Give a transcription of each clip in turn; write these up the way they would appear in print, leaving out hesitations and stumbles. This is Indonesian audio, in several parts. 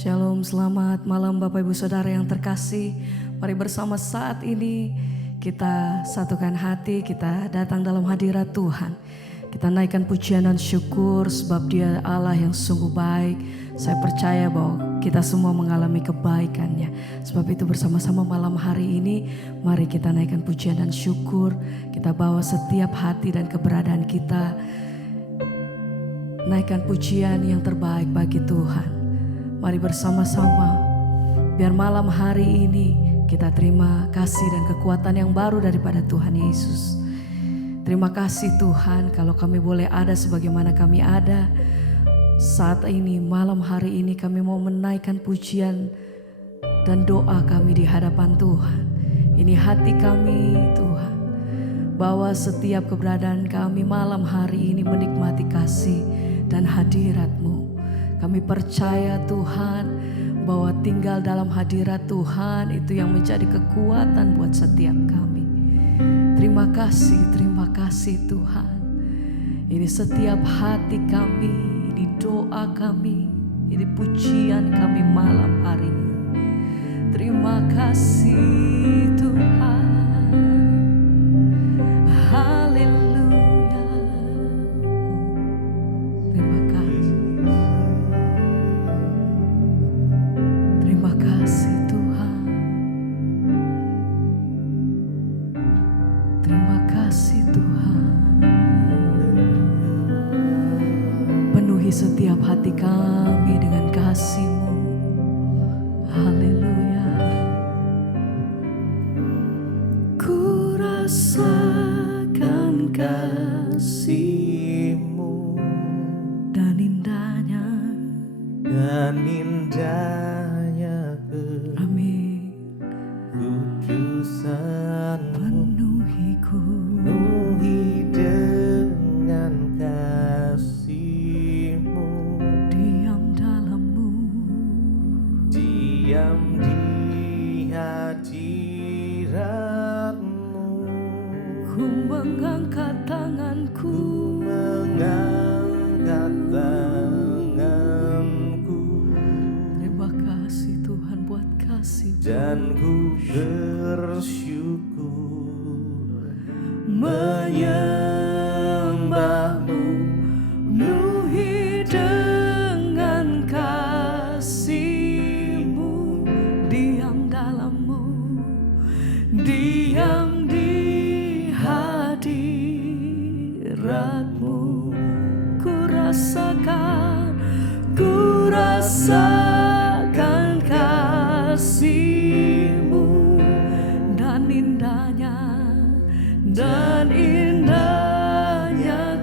Shalom, selamat malam Bapak Ibu Saudara yang terkasih. Mari bersama saat ini kita satukan hati, kita datang dalam hadirat Tuhan. Kita naikkan pujian dan syukur sebab Dia Allah yang sungguh baik. Saya percaya bahwa kita semua mengalami kebaikannya. Sebab itu bersama-sama malam hari ini mari kita naikkan pujian dan syukur. Kita bawa setiap hati dan keberadaan kita. Naikkan pujian yang terbaik bagi Tuhan. Mari bersama-sama, biar malam hari ini kita terima kasih dan kekuatan yang baru daripada Tuhan Yesus. Terima kasih Tuhan kalau kami boleh ada sebagaimana kami ada. Saat ini, malam hari ini kami mau menaikkan pujian dan doa kami di hadapan Tuhan. Ini hati kami Tuhan, bahwa setiap keberadaan kami malam hari ini menikmati kasih dan hadirat-Mu. Kami percaya Tuhan bahwa tinggal dalam hadirat Tuhan itu yang menjadi kekuatan buat setiap kami. Terima kasih Tuhan. Ini setiap hati kami, ini doa kami, ini pujian kami malam hari ini. Terima kasih Tuhan. Haleluya. Setiap hati kami dengan kasih-Mu. Haleluya. Ku rasakan kasih-Mu dan indahnya amin. Kudusan penuhiku dengan kasih. Diam di hadirat-Mu. Ku mengangkat tanganku, Terima kasih Tuhan buat kasih dan ku bersyukur menyembah-Mu, penuhi dengan kasih-Mu. Diam dalam-Mu, diam di hadirat-Mu. Ku rasakan kasih-Mu dan indahnya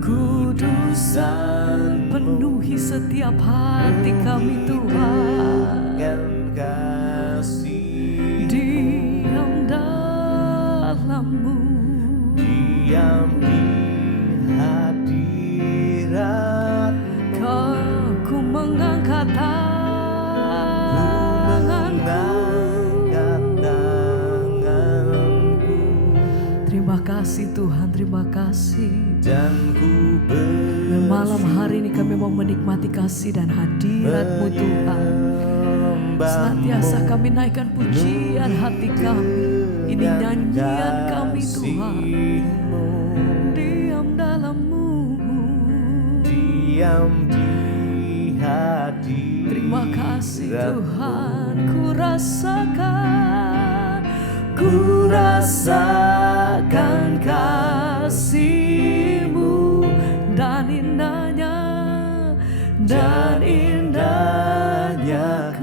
kekudusan. Penuhi setiap hati kami Tuhan. Diam dalam-Mu, diam di hadirat. Ku mengangkat tanganku. Terima kasih Tuhan, terima kasih. Dan ku malam hari ini kami mau menikmati kasih dan hadirat-Mu Tuhan. Senantiasa kami naikkan pujian hati kami. Ini nyanyian kami Tuhan. Diam dalam-Mu, diam di hadirat. terima kasih Tuhan. Ku rasakan kasih-Mu dan indahnya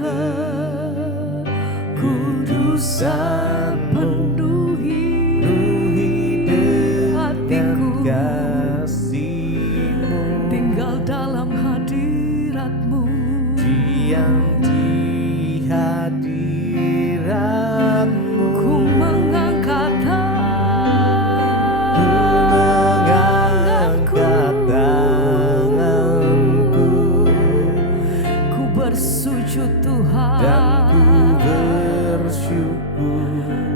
kekudusan. Penuhi hatiku, kasih-Mu. tinggal dalam hadirat-Mu. Diam di hadirat-Mu. Ku mengangkat tanganku. Ku bersujud Tuhan Dan ku bersyukur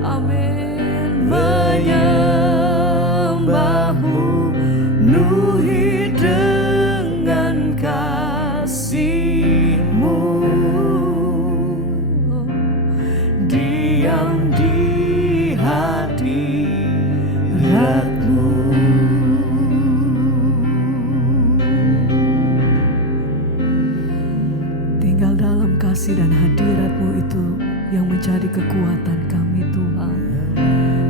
amin. Menyembah-Mu, penuhi dengan kasih. menjadi kekuatan kami Tuhan.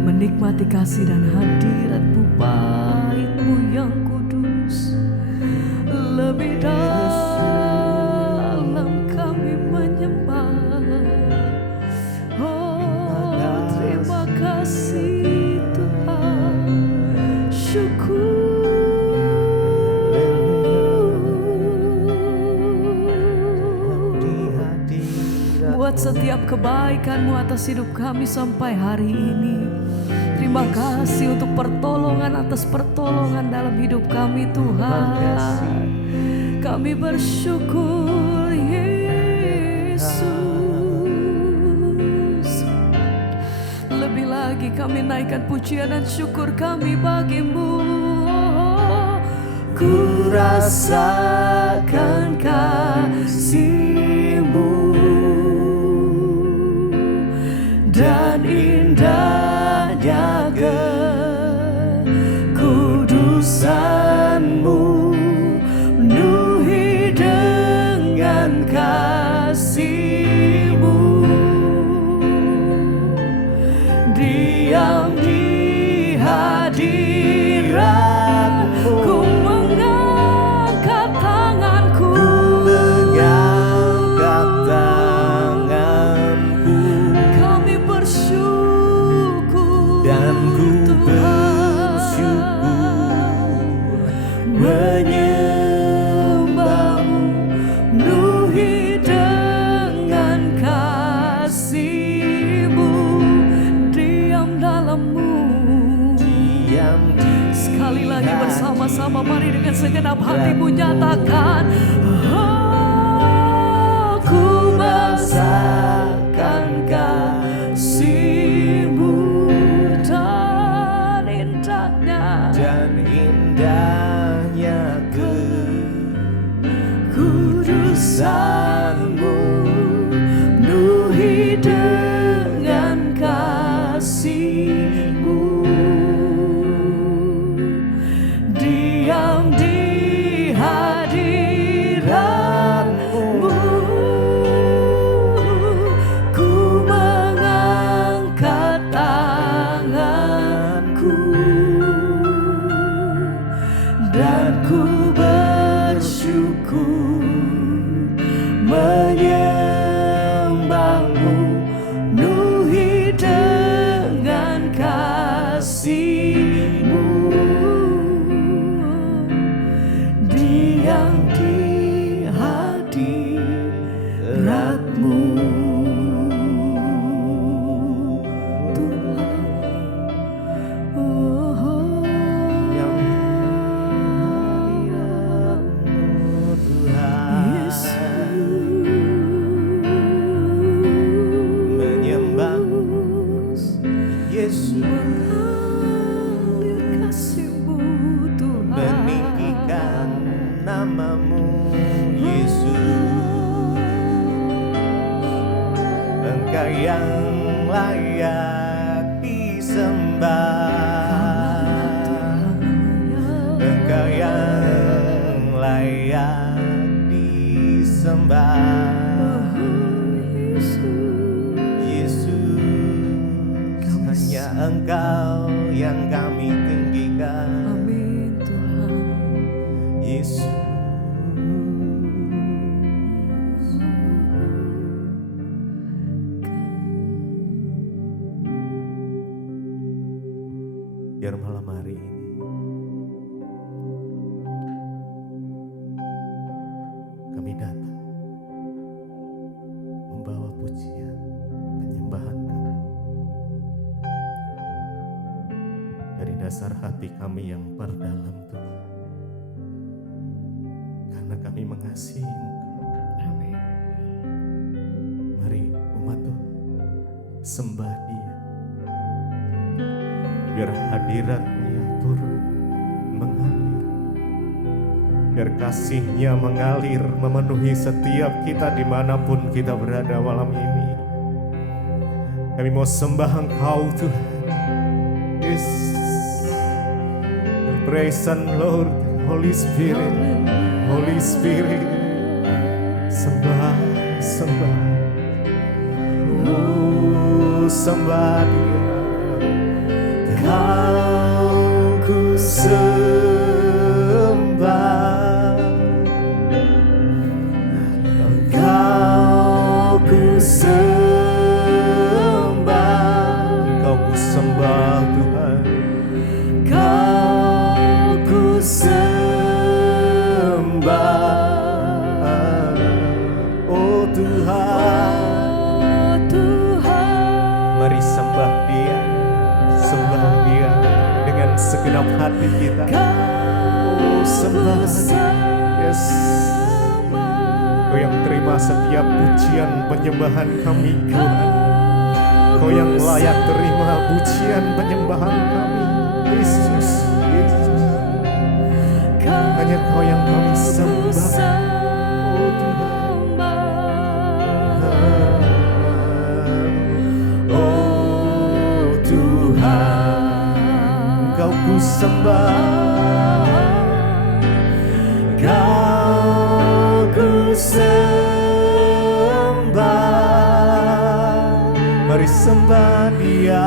Menikmati kasih dan hadirat-Mu, bait-Mu yang kudus. Lebih dalam kami menyembah. Oh, terima kasih Tuhan. Syukur buat setiap kebaikan-Mu atas hidup kami sampai hari ini. Terima kasih untuk pertolongan atas pertolongan dalam hidup kami Tuhan. Kami bersyukur Yesus. Lebih lagi kami naikkan pujian dan syukur kami bagi-Mu. Ku rasakan kasih-Mu dan indahnya kekudusan-Mu, penuhi dengan kasih-Mu. Diam di hadirat-Mu, ku mengangkat tanganku, kami bersyukur dan ku menyembah-Mu, penuhi dengan kasih-Mu. Diam dalam-Mu. Sekali lagi bersama-sama, mari dengan segenap hatimu nyatakan, aku merasakan kasih-Mu dan indahnya kekudusan-Mu, penuhi dengan kasih-Mu. Diam di hadirat-Mu, ku mengangkat tanganku dan ku bersyukur menyembah-Mu, penuhi dengan kasih-Mu. Diam di hadirat-Mu, Tuhan. Yesus, mengalir kasih-Mu Tuhan, meninggikan nama-Mu Yesus. Engkau yang layak disembah, Engkau yang layak disembah. Engkau yang kami tinggikan. Amin Tuhan. Yesus. Biar malam hari ini kami datang membawa pujian, penyembahan kami dari dasar hati kami yang terdalam Tuhan, karena kami mengasihi Engkau. Amin. Mari umat Tuhan sembah Dia, biar hadirat-Nya turun mengalir, biar kasih-Nya mengalir memenuhi setiap kita dimanapun kita berada malam ini. Kami mau sembah Engkau Tuhan. Yes. Praise and Lord, Holy Spirit, Holy Spirit, sembah, sembah. sembah Dia, Kau ku sembah, Kau ku sembah, Kau ku sembah Tuhan, Kau ku sembah, oh Tuhan, mari sembah Dia, sembah Dia dengan segenap hati kita. Oh sembah, yes. Kau yang terima setiap pujian penyembahan kami Tuhan, Kau yang layak terima pujian penyembahan kami Yesus, Yesus. Hanya Kau yang kami sembah, oh Tuhan. Oh Tuhan, Kau ku sembah, Kau ku sembah, mari sembah Dia.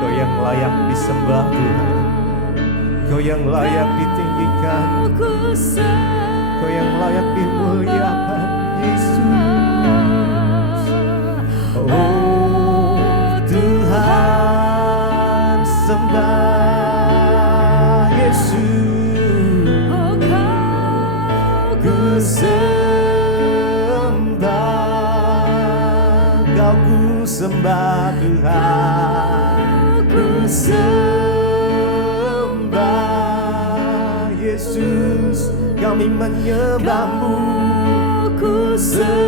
Kau yang layak disembah Tuhan, Kau yang layak ditinggikan, Kau yang layak dimuliakan Yesus. Oh Tuhan, sembah Yesus, ku sembah, Kau ku sembah Tuhan, ku sembah Yesus, kami menyembah-Mu, ku sembah.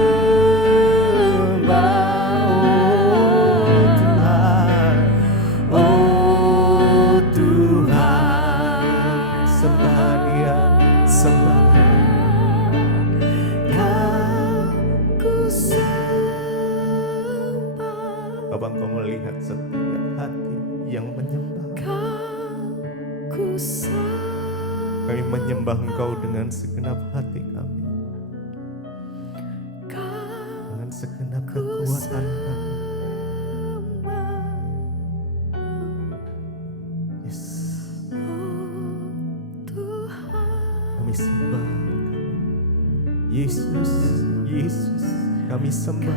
Oh Tuhan, oh Tuhan, sembah Dia, sembah. Bapa, Engkau melihat setiap hati yang menyembah. Kami menyembah Engkau dengan segenap hati kami, dengan segenap kekuatan kami. Yes. Kami sembah Engkau, Yesus, Yesus, kami sembah.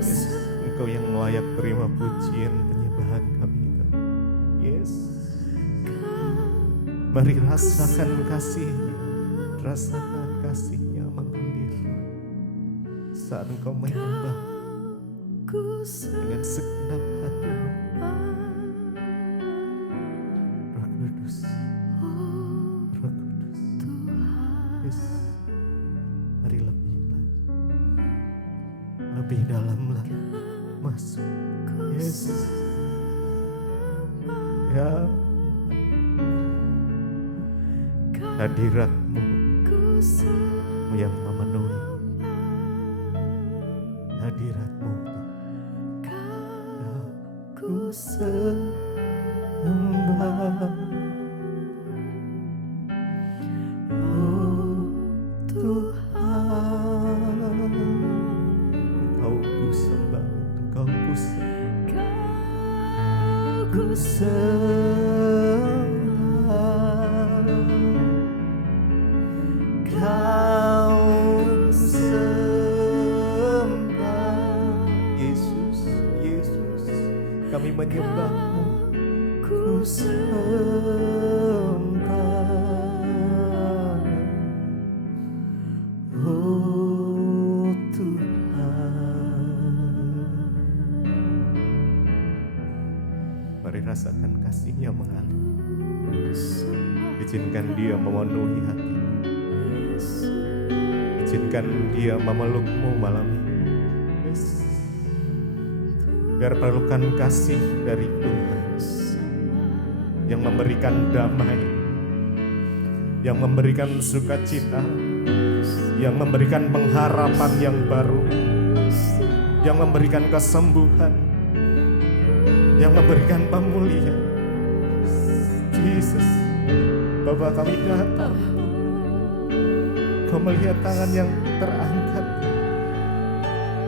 Yes. Engkau yang layak terima pujian penyembahan kami. Yes. Mari rasakan kasih-Nya, rasakan kasih-Nya mengalir saat Engkau menyembah dengan segenap hatimu. Roh Kudus, Roh Kudus, yes. Mari lebih lagi, lebih dalam lagi, masuk, yes. Ya, hadirat-Mu yang memenuhi, hadirat-Mu yang ku sembah. Oh Tuhan, Engkau ku sembah, Engkau ku sembah, ku sembah, Kau sembah. Yesus, Yesus, kami menyembah-Mu, ku sembah. Oh Tuhan, mari rasakan kasih-Nya mengalir. Izinkan Dia memenuhi hati, izinkan Dia memeluk-Mu malam ini. Yes. Biar perlukan kasih dari Tuhan yang memberikan damai, yang memberikan sukacita, yang memberikan pengharapan yang baru, yang memberikan kesembuhan, yang memberikan pemulihan. Yesus, Bapa, kami datang, Engkau melihat tangan yang terangkat.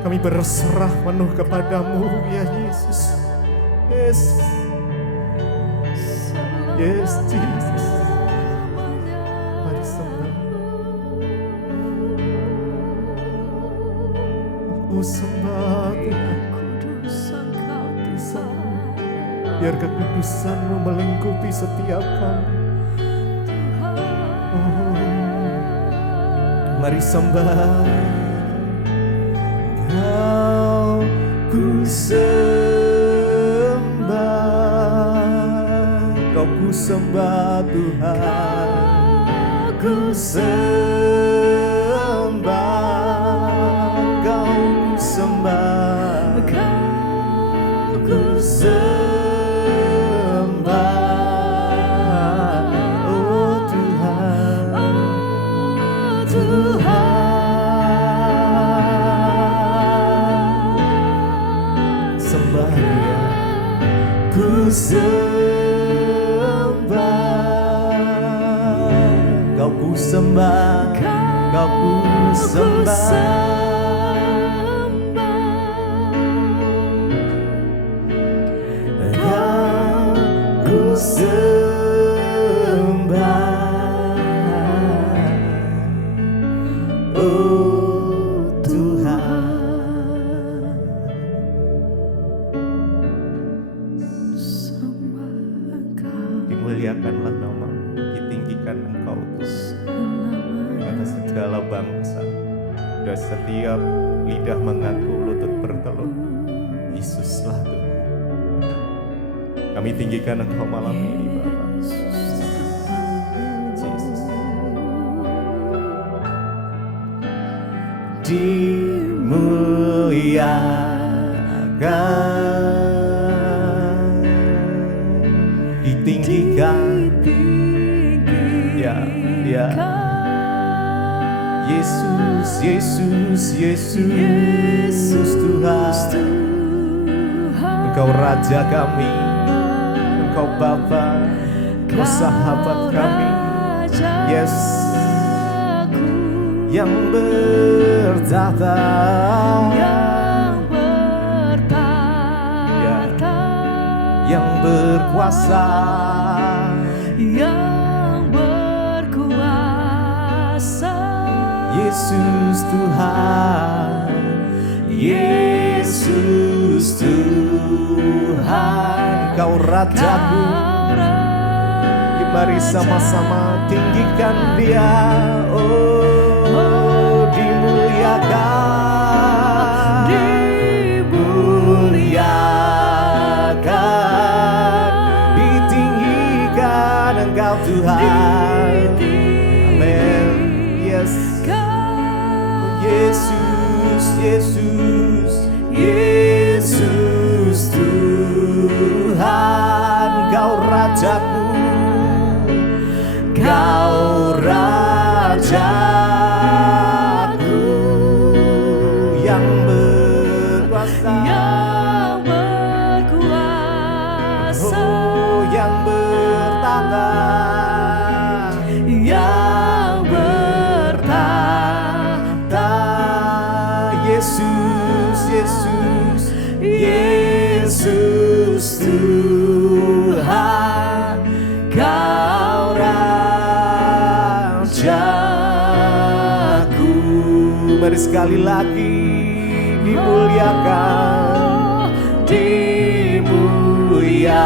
Kami berserah penuh kepadamu ya Yesus. Yes. Yes Jesus. Mari sembah. Aku sembah Tuhan. Biar kekudusan-Mu melingkupi setiap kami. Oh, mari sembah. Kau ku sembah, Kau ku sembah Tuhan. Ku sembah, Kau ku sembah, ku sembah, oh Tuhan, Tuhan. Sembah Dia, ku sembah, Kau ku sembah, Kau ku sembah. Dimuliakanlah nama-Mu, ditinggikan Engkau Tuhan atas segala bangsa, dan setiap lidah mengaku, lutut bertelur, Yesuslah Tuhan. Kami tinggikan Engkau malam ini Bapa. Yesus. Dimuliakan, ditinggikan, ya, ya. Yesus, Yesus, Yesus Tuhan. Engkau Raja kami, Engkau Bapa, Engkau sahabat kami. Yes, yang bertahta, yang berkuasa, Yesus Tuhan, Yesus Tuhan, Kau Rajaku. Mari sama-sama tinggikan Dia. Oh, dimuliakan, dimuliakan, ditinggikan Engkau Tuhan. Amin. Yes. Yesus, Yesus, Yesus Tuhan, Kau Rajaku, Kau Rajaku yang berkuasa, oh yang bertahta, yang bertahta. Yesus, Yesus, Yesus Tuhan, Kau Rajaku. Mari sekali lagi dimuliakan, dimuliakan,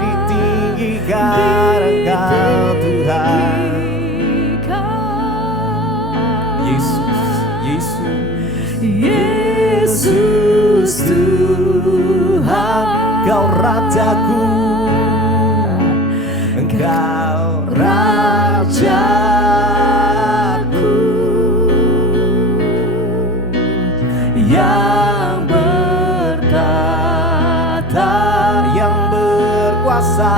ditinggikan Engkau Tuhan. Yesus, Yesus, Yesus Tuhan, Kau Rajaku, Engkau Rajaku yang bertahta, yang berkuasa,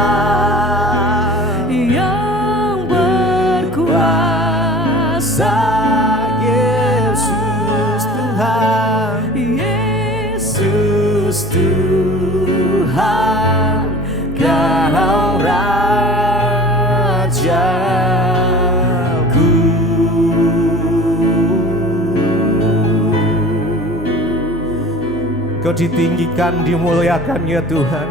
yang berkuasa. Yesus Tuhan, Yesus Tuhan, Kau Rajaku. ajalku. Kau ditinggikan, dimuliakan ya Tuhan.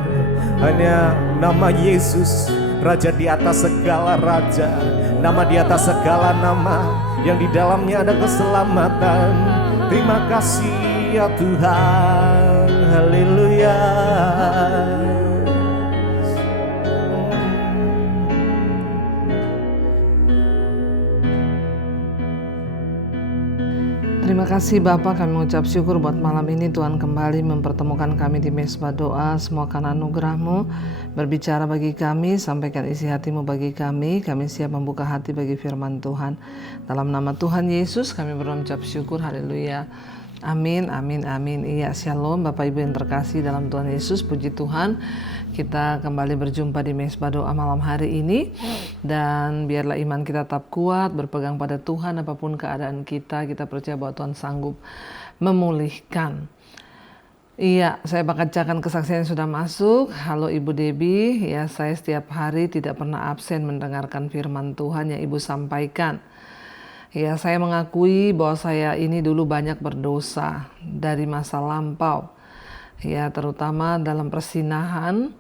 Hanya nama Yesus, Raja di atas segala raja, nama di atas segala nama, yang di dalamnya ada keselamatan. Terima kasih ya Tuhan, haleluya. Terima kasih Bapa, kami mengucap syukur buat malam ini Tuhan kembali mempertemukan kami di Mesbah Doa. Semua karena anugerah-Mu, berbicara bagi kami, sampaikan isi hati-Mu bagi kami. Kami siap membuka hati bagi firman Tuhan. Dalam nama Tuhan Yesus kami mengucap syukur, haleluya. Amin, amin, amin. Iya, shalom Bapak Ibu yang terkasih dalam Tuhan Yesus, puji Tuhan. Kita kembali berjumpa di Mesbah Doa malam hari ini. Dan biarlah iman kita tetap kuat, berpegang pada Tuhan apapun keadaan kita. Kita percaya bahwa Tuhan sanggup memulihkan. Iya, saya bacakan kesaksian yang sudah masuk. Halo Ibu Debbie, ya saya setiap hari tidak pernah absen mendengarkan firman Tuhan yang Ibu sampaikan. Ya, saya mengakui bahwa saya ini dulu banyak berdosa dari masa lampau. Ya, terutama dalam persinahan.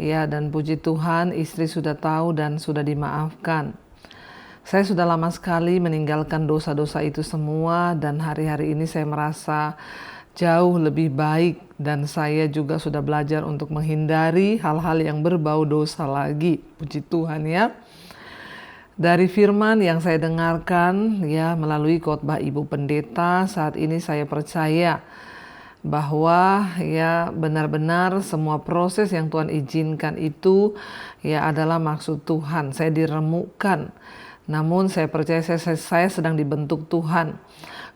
Ya, dan puji Tuhan istri sudah tahu dan sudah dimaafkan. Saya sudah lama sekali meninggalkan dosa-dosa itu semua dan hari-hari ini saya merasa jauh lebih baik dan saya juga sudah belajar untuk menghindari hal-hal yang berbau dosa lagi. Puji Tuhan ya. Dari firman yang saya dengarkan ya melalui khotbah Ibu Pendeta, saat ini saya percaya bahwa ya benar-benar semua proses yang Tuhan izinkan itu ya adalah maksud Tuhan. Saya diremukkan, namun saya percaya saya sedang dibentuk Tuhan.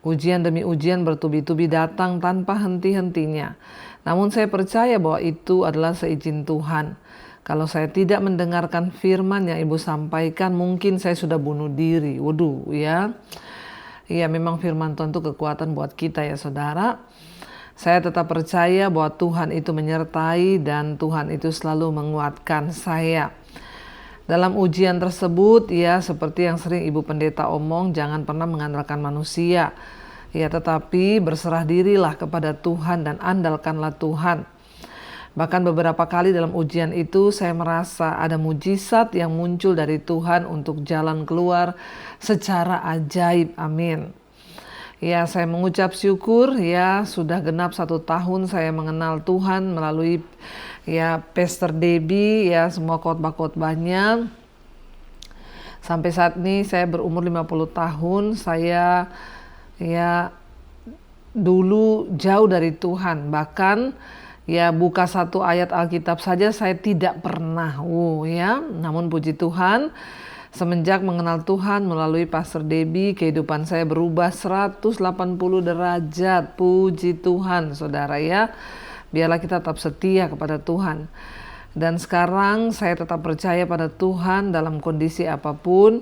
Ujian demi ujian bertubi-tubi datang tanpa henti-hentinya. Namun saya percaya bahwa itu adalah seizin Tuhan. Kalau saya tidak mendengarkan firman yang Ibu sampaikan, mungkin saya sudah bunuh diri. Waduh ya. Iya, memang firman Tuhan itu kekuatan buat kita ya saudara. Saya tetap percaya bahwa Tuhan itu menyertai dan Tuhan itu selalu menguatkan saya. Dalam ujian tersebut ya seperti yang sering Ibu Pendeta omong, jangan pernah mengandalkan manusia. Ya, tetapi berserah dirilah kepada Tuhan dan andalkanlah Tuhan. Bahkan beberapa kali dalam ujian itu saya merasa ada mujizat yang muncul dari Tuhan untuk jalan keluar secara ajaib. Amin. Ya, saya mengucap syukur ya sudah genap 1 tahun saya mengenal Tuhan melalui ya Pastor Debbie ya semua khotbah-khotbahnya. Sampai saat ini saya berumur 50 tahun, saya ya dulu jauh dari Tuhan, bahkan ya buka satu ayat Alkitab saja saya tidak pernah. Ya, namun puji Tuhan semenjak mengenal Tuhan melalui Pastor Debbie, kehidupan saya berubah 180 derajat. Puji Tuhan saudara ya. Biarlah kita tetap setia kepada Tuhan. Dan sekarang saya tetap percaya pada Tuhan dalam kondisi apapun.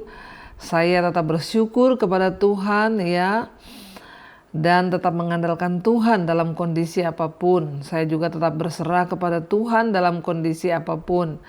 Saya tetap bersyukur kepada Tuhan ya. Dan tetap mengandalkan Tuhan dalam kondisi apapun. Saya juga tetap berserah kepada Tuhan dalam kondisi apapun.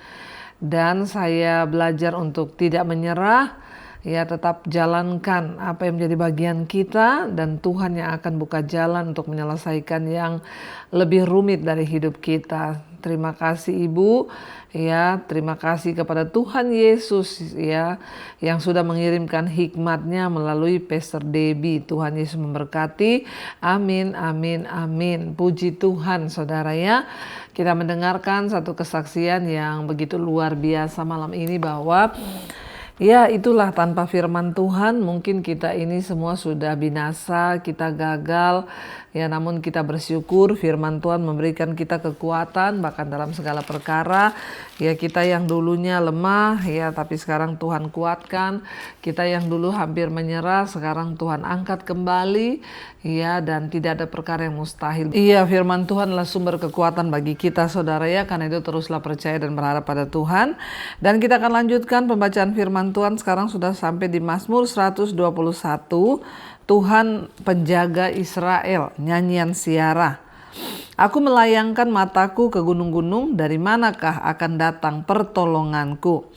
Dan saya belajar untuk tidak menyerah, ya tetap jalankan apa yang menjadi bagian kita dan Tuhan yang akan buka jalan untuk menyelesaikan yang lebih rumit dari hidup kita. Terima kasih Ibu, ya terima kasih kepada Tuhan Yesus ya yang sudah mengirimkan hikmatnya melalui Pastor Debbie. Tuhan Yesus memberkati. Amin, amin, amin. Puji Tuhan saudara ya. Kita mendengarkan satu kesaksian yang begitu luar biasa malam ini bahwa ya itulah tanpa firman Tuhan mungkin kita ini semua sudah binasa, kita gagal. Ya namun kita bersyukur firman Tuhan memberikan kita kekuatan bahkan dalam segala perkara. Ya kita yang dulunya lemah ya tapi sekarang Tuhan kuatkan. Kita yang dulu hampir menyerah sekarang Tuhan angkat kembali. Ya dan tidak ada perkara yang mustahil. Iya firman Tuhan adalah sumber kekuatan bagi kita saudara ya. Karena itu teruslah percaya dan berharap pada Tuhan. Dan kita akan lanjutkan pembacaan firman Tuhan sekarang sudah sampai di Mazmur 121. Tuhan penjaga Israel, nyanyian Siara. Aku melayangkan mataku ke gunung-gunung, dari manakah akan datang pertolonganku?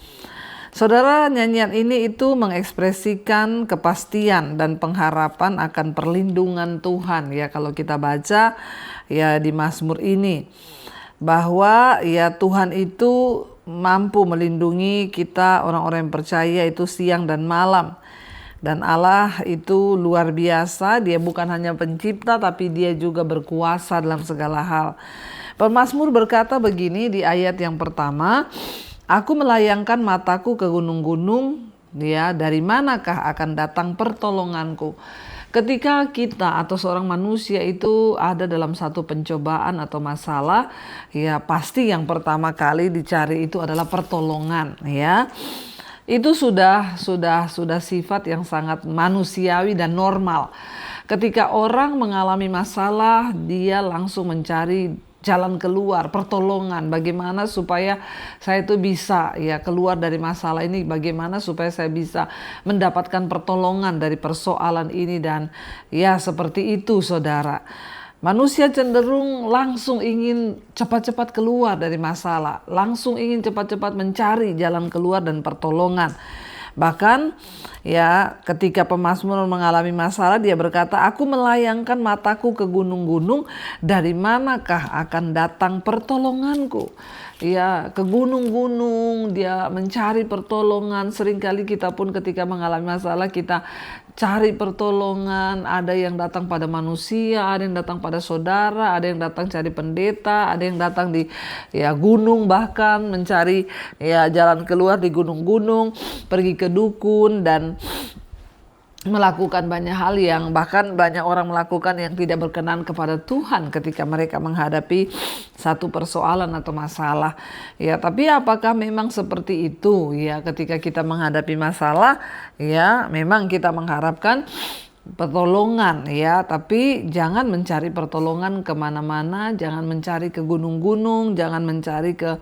Saudara, nyanyian ini itu mengekspresikan kepastian dan pengharapan akan perlindungan Tuhan ya, kalau kita baca ya di Mazmur ini, bahwa ya Tuhan itu mampu melindungi kita orang-orang yang percaya itu siang dan malam. Dan Allah itu luar biasa, dia bukan hanya pencipta tapi dia juga berkuasa dalam segala hal. Pemazmur berkata begini di ayat yang pertama, aku melayangkan mataku ke gunung-gunung, ya, dari manakah akan datang pertolonganku. Ketika kita atau seorang manusia itu ada dalam satu pencobaan atau masalah, ya pasti yang pertama kali dicari itu adalah pertolongan, ya. Itu sudah sifat yang sangat manusiawi dan normal. Ketika orang mengalami masalah, dia langsung mencari jalan keluar, pertolongan, bagaimana supaya saya itu bisa ya keluar dari masalah ini, bagaimana supaya saya bisa mendapatkan pertolongan dari persoalan ini, dan ya seperti itu saudara. Manusia cenderung langsung ingin cepat-cepat keluar dari masalah, langsung ingin cepat-cepat mencari jalan keluar dan pertolongan. Bahkan ya ketika pemazmur mengalami masalah, dia berkata, aku melayangkan mataku ke gunung-gunung, dari manakah akan datang pertolonganku. Ya, ke gunung-gunung dia mencari pertolongan. Seringkali kita pun ketika mengalami masalah kita cari pertolongan. Ada yang datang pada manusia, ada yang datang pada saudara, ada yang datang cari pendeta, ada yang datang di ya gunung, bahkan mencari ya jalan keluar di gunung-gunung, pergi ke dukun dan melakukan banyak hal yang bahkan banyak orang melakukan yang tidak berkenan kepada Tuhan ketika mereka menghadapi satu persoalan atau masalah. Ya, tapi apakah memang seperti itu ya ketika kita menghadapi masalah? Ya, memang kita mengharapkan pertolongan ya, tapi jangan mencari pertolongan kemana-mana, jangan mencari ke gunung-gunung, jangan mencari ke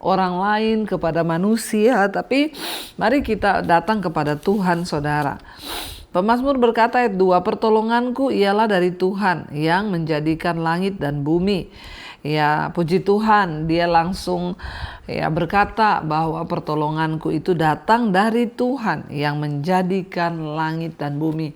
orang lain, kepada manusia, tapi mari kita datang kepada Tuhan saudara. Pemazmur berkata ayat 2, pertolonganku ialah dari Tuhan yang menjadikan langit dan bumi. Ya, puji Tuhan, dia langsung ya berkata bahwa pertolonganku itu datang dari Tuhan yang menjadikan langit dan bumi.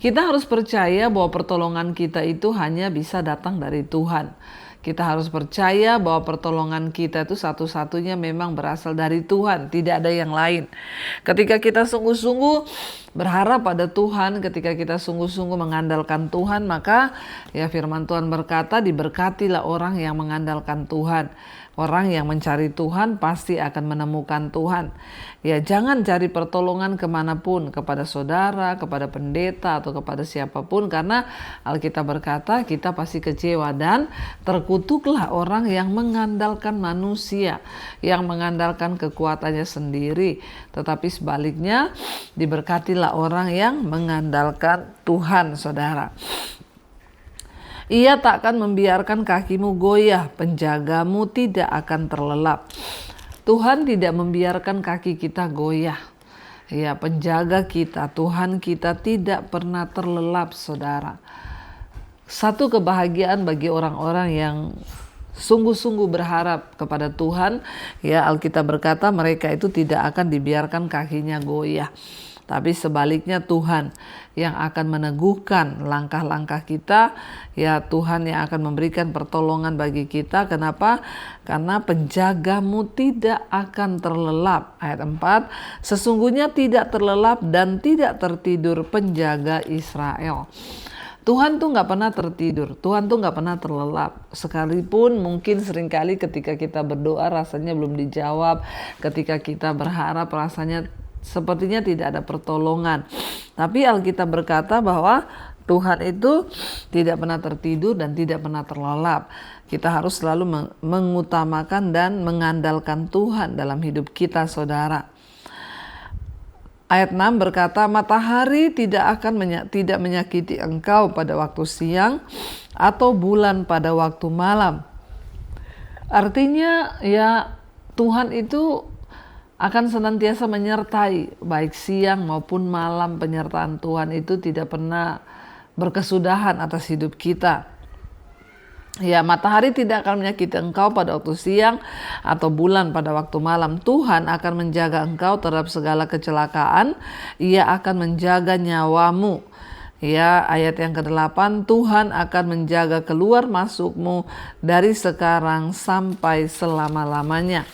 Kita harus percaya bahwa pertolongan kita itu hanya bisa datang dari Tuhan. Kita harus percaya bahwa pertolongan kita itu satu-satunya memang berasal dari Tuhan, tidak ada yang lain. Ketika kita sungguh-sungguh berharap pada Tuhan, ketika kita sungguh-sungguh mengandalkan Tuhan, maka ya firman Tuhan berkata, diberkatilah orang yang mengandalkan Tuhan. Orang yang mencari Tuhan pasti akan menemukan Tuhan. Ya, jangan cari pertolongan kemanapun, kepada saudara, kepada pendeta, atau kepada siapapun, karena Alkitab berkata kita pasti kecewa, dan terkutuklah orang yang mengandalkan manusia, yang mengandalkan kekuatannya sendiri. Tetapi sebaliknya, diberkatilah orang yang mengandalkan Tuhan, saudara. Ia tak akan membiarkan kakimu goyah, penjagamu tidak akan terlelap. Tuhan tidak membiarkan kaki kita goyah. Ya, penjaga kita, Tuhan kita tidak pernah terlelap, saudara. Satu kebahagiaan bagi orang-orang yang sungguh-sungguh berharap kepada Tuhan, ya Alkitab berkata mereka itu tidak akan dibiarkan kakinya goyah. Tapi sebaliknya Tuhan yang akan meneguhkan langkah-langkah kita, ya Tuhan yang akan memberikan pertolongan bagi kita. Kenapa? Karena penjagamu tidak akan terlelap. Ayat 4, sesungguhnya tidak terlelap dan tidak tertidur penjaga Israel. Tuhan tuh gak pernah tertidur, Tuhan tuh gak pernah terlelap. Sekalipun mungkin seringkali ketika kita berdoa rasanya belum dijawab, ketika kita berharap rasanya sepertinya tidak ada pertolongan. Tapi Alkitab berkata bahwa Tuhan itu tidak pernah tertidur dan tidak pernah terlelap. Kita harus selalu mengutamakan dan mengandalkan Tuhan dalam hidup kita, saudara. Ayat 6 berkata, matahari tidak menyakiti engkau pada waktu siang, atau bulan pada waktu malam. Artinya ya Tuhan itu akan senantiasa menyertai, baik siang maupun malam. Penyertaan Tuhan itu tidak pernah berkesudahan atas hidup kita. Ya, matahari tidak akan menyakiti engkau pada waktu siang atau bulan pada waktu malam. Tuhan akan menjaga engkau terhadap segala kecelakaan. Ia akan menjaga nyawamu. Ya, ayat yang ke-8, Tuhan akan menjaga keluar masukmu dari sekarang sampai selama-lamanya.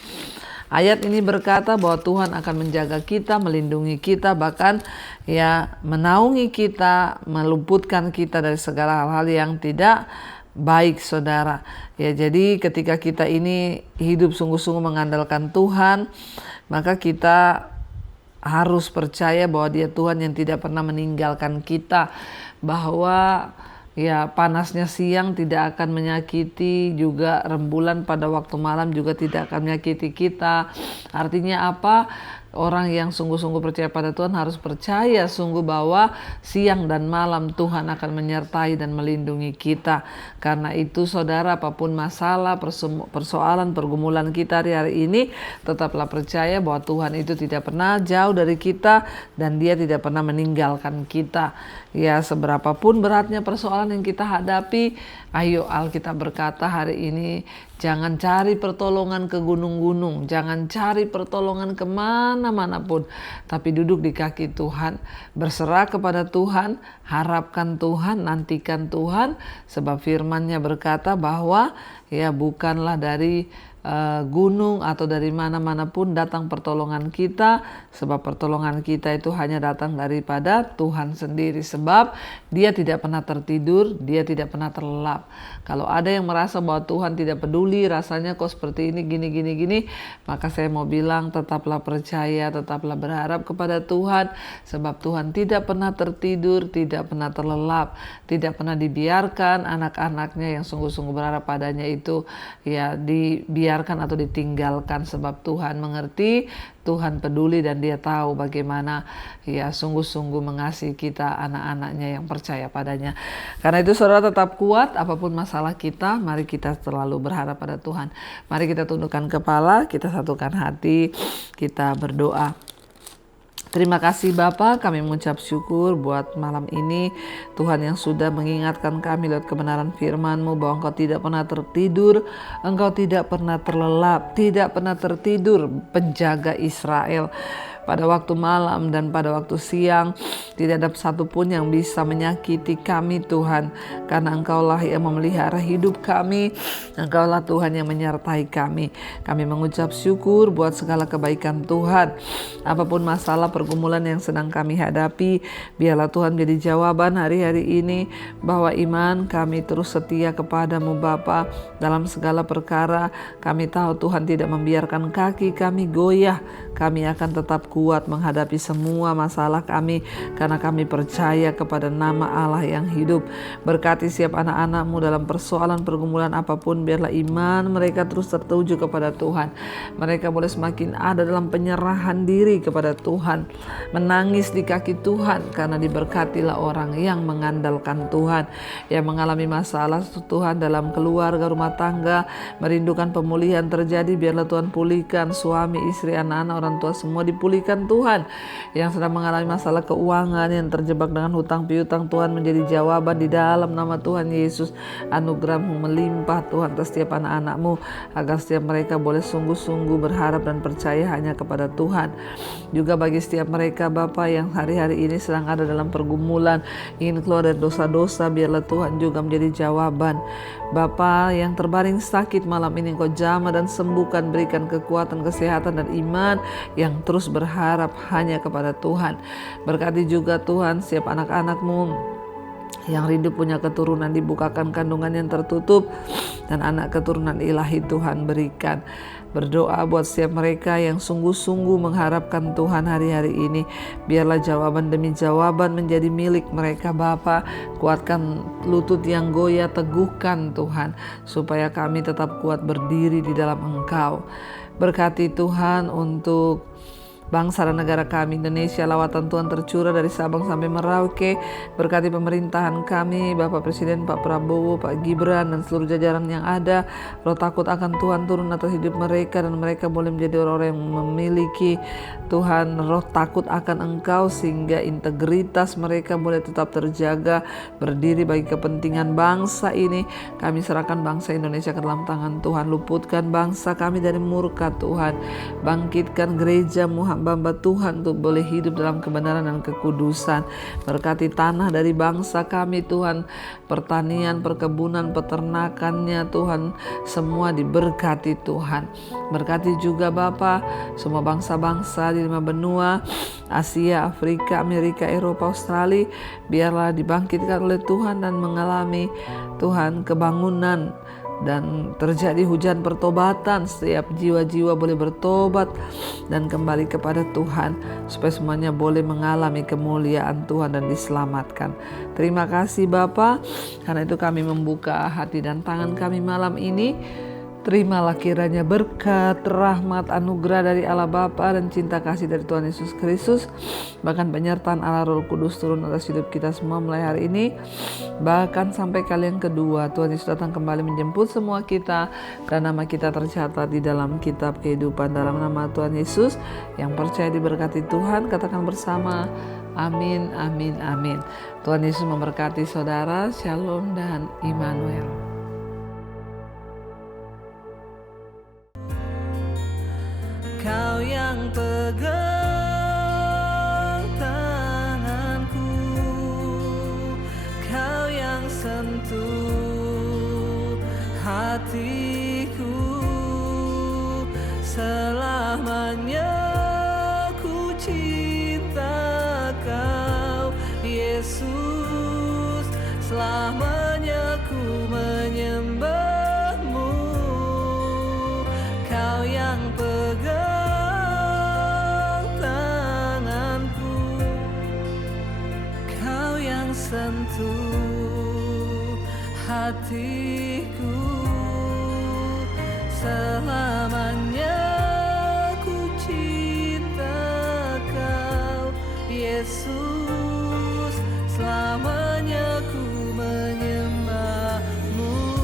Ayat ini berkata bahwa Tuhan akan menjaga kita, melindungi kita, bahkan ya menaungi kita, meluputkan kita dari segala hal-hal yang tidak baik, saudara. Ya, jadi ketika kita ini hidup sungguh-sungguh mengandalkan Tuhan, maka kita harus percaya bahwa Dia Tuhan yang tidak pernah meninggalkan kita, bahwa ya panasnya siang tidak akan menyakiti, juga rembulan pada waktu malam juga tidak akan menyakiti kita. Artinya apa? Orang yang sungguh-sungguh percaya pada Tuhan harus percaya sungguh bahwa siang dan malam Tuhan akan menyertai dan melindungi kita. Karena itu saudara, apapun masalah, persoalan, pergumulan kita hari ini, tetaplah percaya bahwa Tuhan itu tidak pernah jauh dari kita dan Dia tidak pernah meninggalkan kita. Ya, seberapapun beratnya persoalan yang kita hadapi, ayo Alkitab berkata hari ini, jangan cari pertolongan ke gunung-gunung, jangan cari pertolongan kemana-mana pun, tapi duduk di kaki Tuhan, berserah kepada Tuhan, harapkan Tuhan, nantikan Tuhan, sebab firman-Nya berkata bahwa ya bukanlah dari gunung atau dari mana-mana pun datang pertolongan kita, sebab pertolongan kita itu hanya datang daripada Tuhan sendiri, sebab Dia tidak pernah tertidur, Dia tidak pernah terlelap. Kalau ada yang merasa bahwa Tuhan tidak peduli, rasanya kok seperti ini, gini, maka saya mau bilang tetaplah percaya, tetaplah berharap kepada Tuhan, sebab Tuhan tidak pernah tertidur, tidak pernah terlelap, tidak pernah dibiarkan anak-anaknya yang sungguh-sungguh berharap padanya itu ya dibiarkan atau ditinggalkan, sebab Tuhan mengerti, Tuhan peduli, dan Dia tahu bagaimana ya sungguh-sungguh mengasihi kita, anak-anaknya yang percaya padanya. Karena itu saudara tetap kuat apapun masalah kita, mari kita selalu berharap pada Tuhan. Mari kita tundukkan kepala, kita satukan hati, kita berdoa. Terima kasih Bapa, kami mengucap syukur buat malam ini. Tuhan yang sudah mengingatkan kami lewat kebenaran firman-Mu bahwa Engkau tidak pernah tertidur, Engkau tidak pernah terlelap, tidak pernah tertidur, penjaga Israel. Pada waktu malam dan pada waktu siang tidak ada satupun yang bisa menyakiti kami Tuhan, karena Engkaulah yang memelihara hidup kami, Engkaulah Tuhan yang menyertai kami. Kami mengucap syukur buat segala kebaikan Tuhan. Apapun masalah pergumulan yang sedang kami hadapi, biarlah Tuhan menjadi jawaban hari-hari ini bahwa iman kami terus setia kepadamu Bapa dalam segala perkara. Kami tahu Tuhan tidak membiarkan kaki kami goyah, kami akan tetap kuat menghadapi semua masalah kami, karena kami percaya kepada nama Allah yang hidup. Berkati setiap anak-anak-Mu dalam persoalan pergumulan apapun, biarlah iman mereka terus tertuju kepada Tuhan. Mereka boleh semakin ada dalam penyerahan diri kepada Tuhan, menangis di kaki Tuhan, karena diberkatilah orang yang mengandalkan Tuhan, yang mengalami masalah Tuhan dalam keluarga, rumah tangga, merindukan pemulihan terjadi. Biarlah Tuhan pulihkan suami, istri, anak-anak, orang tua, semua dipulihkan Tuhan. Yang sedang mengalami masalah keuangan, yang terjebak dengan hutang piutang, Tuhan menjadi jawaban di dalam nama Tuhan Yesus. Anugerah-Mu melimpah Tuhan atas setiap anak-anak-Mu, agar setiap mereka boleh sungguh-sungguh berharap dan percaya hanya kepada Tuhan. Juga bagi setiap mereka Bapa yang hari-hari ini sedang ada dalam pergumulan, ingin keluar dari dosa-dosa, biarlah Tuhan juga menjadi jawaban. Bapa yang terbaring sakit malam ini, Engkau jamah dan sembuhkan, berikan kekuatan, kesehatan, dan iman yang terus berharap hanya kepada Tuhan. Berkati juga Tuhan setiap anak-anak-Mu yang rindu punya keturunan, dibukakan kandungan yang tertutup, dan anak keturunan ilahi Tuhan berikan. Berdoa buat setiap mereka yang sungguh-sungguh mengharapkan Tuhan hari-hari ini, biarlah jawaban demi jawaban menjadi milik mereka Bapa. Kuatkan lutut yang goyah, teguhkan Tuhan, supaya kami tetap kuat berdiri di dalam Engkau. Berkati Tuhan untuk bangsa dan negara kami Indonesia. Lawatan Tuhan tercurah dari Sabang sampai Merauke. Berkati pemerintahan kami, Bapak Presiden Pak Prabowo, Pak Gibran, dan seluruh jajaran yang ada. Roh takut akan Tuhan turun atas hidup mereka, dan mereka boleh menjadi orang-orang yang memiliki Tuhan roh takut akan Engkau, sehingga integritas mereka boleh tetap terjaga, berdiri bagi kepentingan bangsa ini. Kami serahkan bangsa Indonesia ke dalam tangan Tuhan. Luputkan bangsa kami dari murka Tuhan. Bangkitkan gereja-Mu, hamba-hamba Tuhan, untuk boleh hidup dalam kebenaran dan kekudusan. Berkati tanah dari bangsa kami Tuhan, pertanian, perkebunan, peternakannya Tuhan, semua diberkati Tuhan. Berkati juga Bapa semua bangsa-bangsa di 5 benua, Asia, Afrika, Amerika, Eropa, Australia, biarlah dibangkitkan oleh Tuhan dan mengalami Tuhan kebangunan, dan terjadi hujan pertobatan. Setiap jiwa-jiwa boleh bertobat dan kembali kepada Tuhan, supaya semuanya boleh mengalami kemuliaan Tuhan dan diselamatkan. Terima kasih Bapa, karena itu kami membuka hati dan tangan kami malam ini. Terimalah kiranya berkat, rahmat, anugerah dari Allah Bapa dan cinta kasih dari Tuhan Yesus Kristus, bahkan penyertaan Allah Roh Kudus turun atas hidup kita semua mulai hari ini, bahkan sampai kali yang kedua Tuhan Yesus datang kembali menjemput semua kita, dan nama kita tercatat di dalam kitab kehidupan. Dalam nama Tuhan Yesus, yang percaya diberkati Tuhan, katakan bersama, amin, amin, amin. Tuhan Yesus memberkati saudara. Shalom dan Immanuel. Kau yang pegang tanganku, Kau yang sentuh hatiku, selamanya ku cinta Kau, Yesus, selamanya ku menyembah-Mu. Kau yang pegang sentuh hatiku, selamanya ku cinta Kau, Yesus, selamanya ku menyembah-Mu.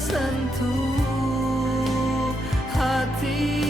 Sentuh hati